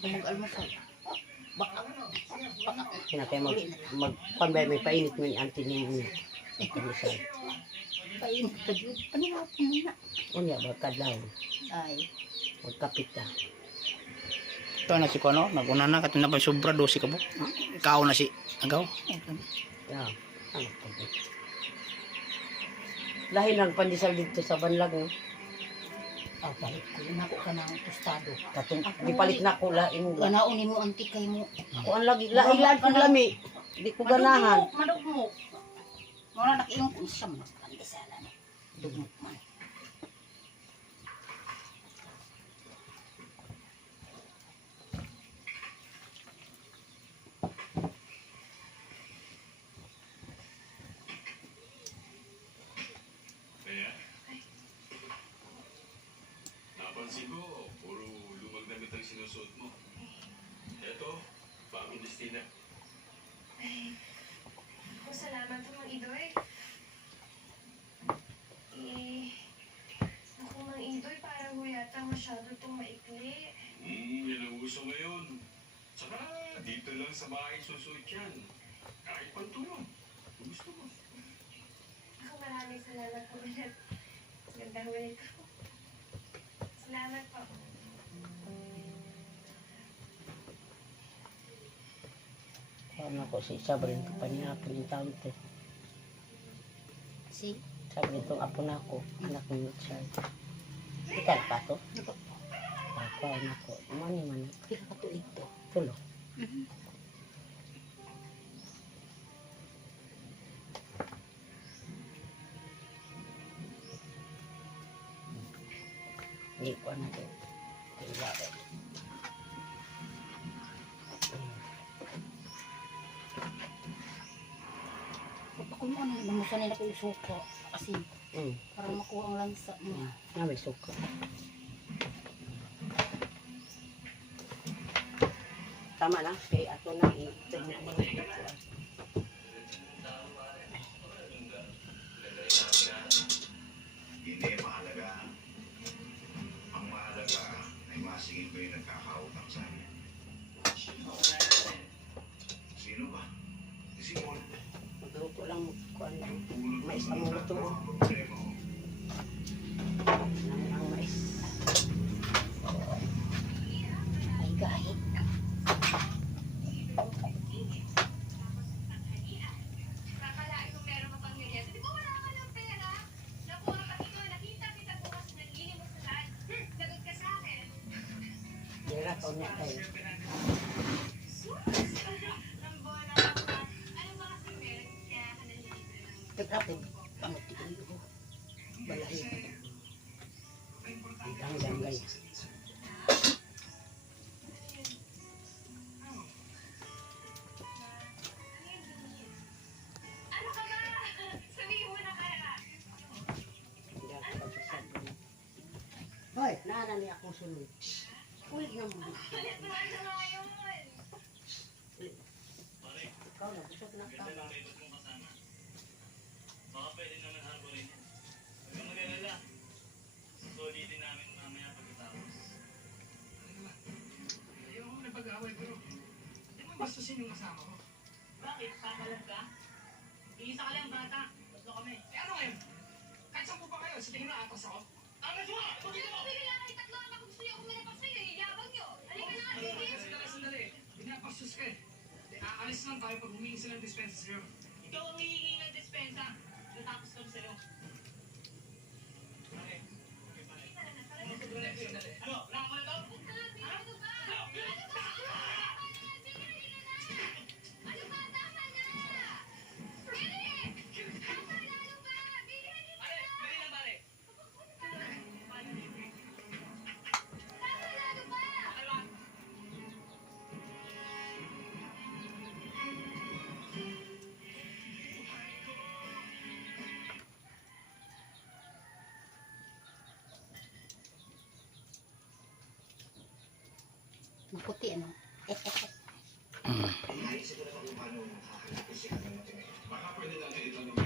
Mag-almusal. Baka. Baka. Kinakaya mag, mag, pambay may painit mo yung auntie ni mo. Almusal. Painit ka dyan. Panilapon mo na. Unya, magkadlaw. Ay. Magkapit ka. Ito na si Kuano, naguna na, katong na pa sobra, dosi ka po. Kao na si Agaw. Yeah. Ano ka? Lahi lang pandisal dito sa banlag. No? Ah, balik ko. Nako ka ng tostado. Katong, gipalit na ko laing. Ganaon mo ang tikay mo. Kuan lagi, lahi lang kong lami. Di ko ganahan. Madug mo. Muna nakiingon ko siya mo. Pandesala na. Dugmok man. Kaya? Napansin ko, puro lumang damit ang sinusuot mo. Eto, bagong destina. Ako, salamat Mang Idoy. Eh, ako, Mang Idoy, parang ho yata masyado itong maikli. Hmm, yan ang uso ngayon. Tsaka, dito lang sa bahay susuot yan. Kahit pantulong. Kung gusto mo. Ako, maraming salamat po ulit. Ganda ho nito. Salamat po. Ano ko si Sabrin ko pa niya ako yung taon. Si? Sabi nitong apo na ako, anak ng Richard. Ikal pa to? Ako. Ako, anak ko. Mani man. Pila ka tuig to. Tulo. Hindi ko na to. Kaya Ako mo ano. Namusanin ako yung suka. Kasi Mm. para makuha ang lansa mo. Na may suka. Tama na. Kay ato na i-tugmok mo. Kuan lang. Mais ng ang luto. Ang, mais. Ay gahi. Kakalain mo meron ka Tagkapin. Panguti ko. Balahin. Ang na kaya. Hoy, nana niya akong sunod. Uy, naman. Ulit mo na nga yung kasama ko. Bakit? Pakalag ka? Iisa ka lang bata. Gusto kami. Eh ano ngayon? Kahit saan po ba kayo? Sa tingin na atas ako? Tama mo! Ano bigla lang kayo tatlo anak gusto niyo kumilapak sa'yo eh. Yabang niyo. Halika na, bilis. sandali, sandali. Binapastos ka eh. Eh, Aalis lang tayo pag humingi sila ng dispensa sa'yo. Ikaw ang hihingi ng dispensa. Natapos kami sa'yo. Maputi ano. Naisip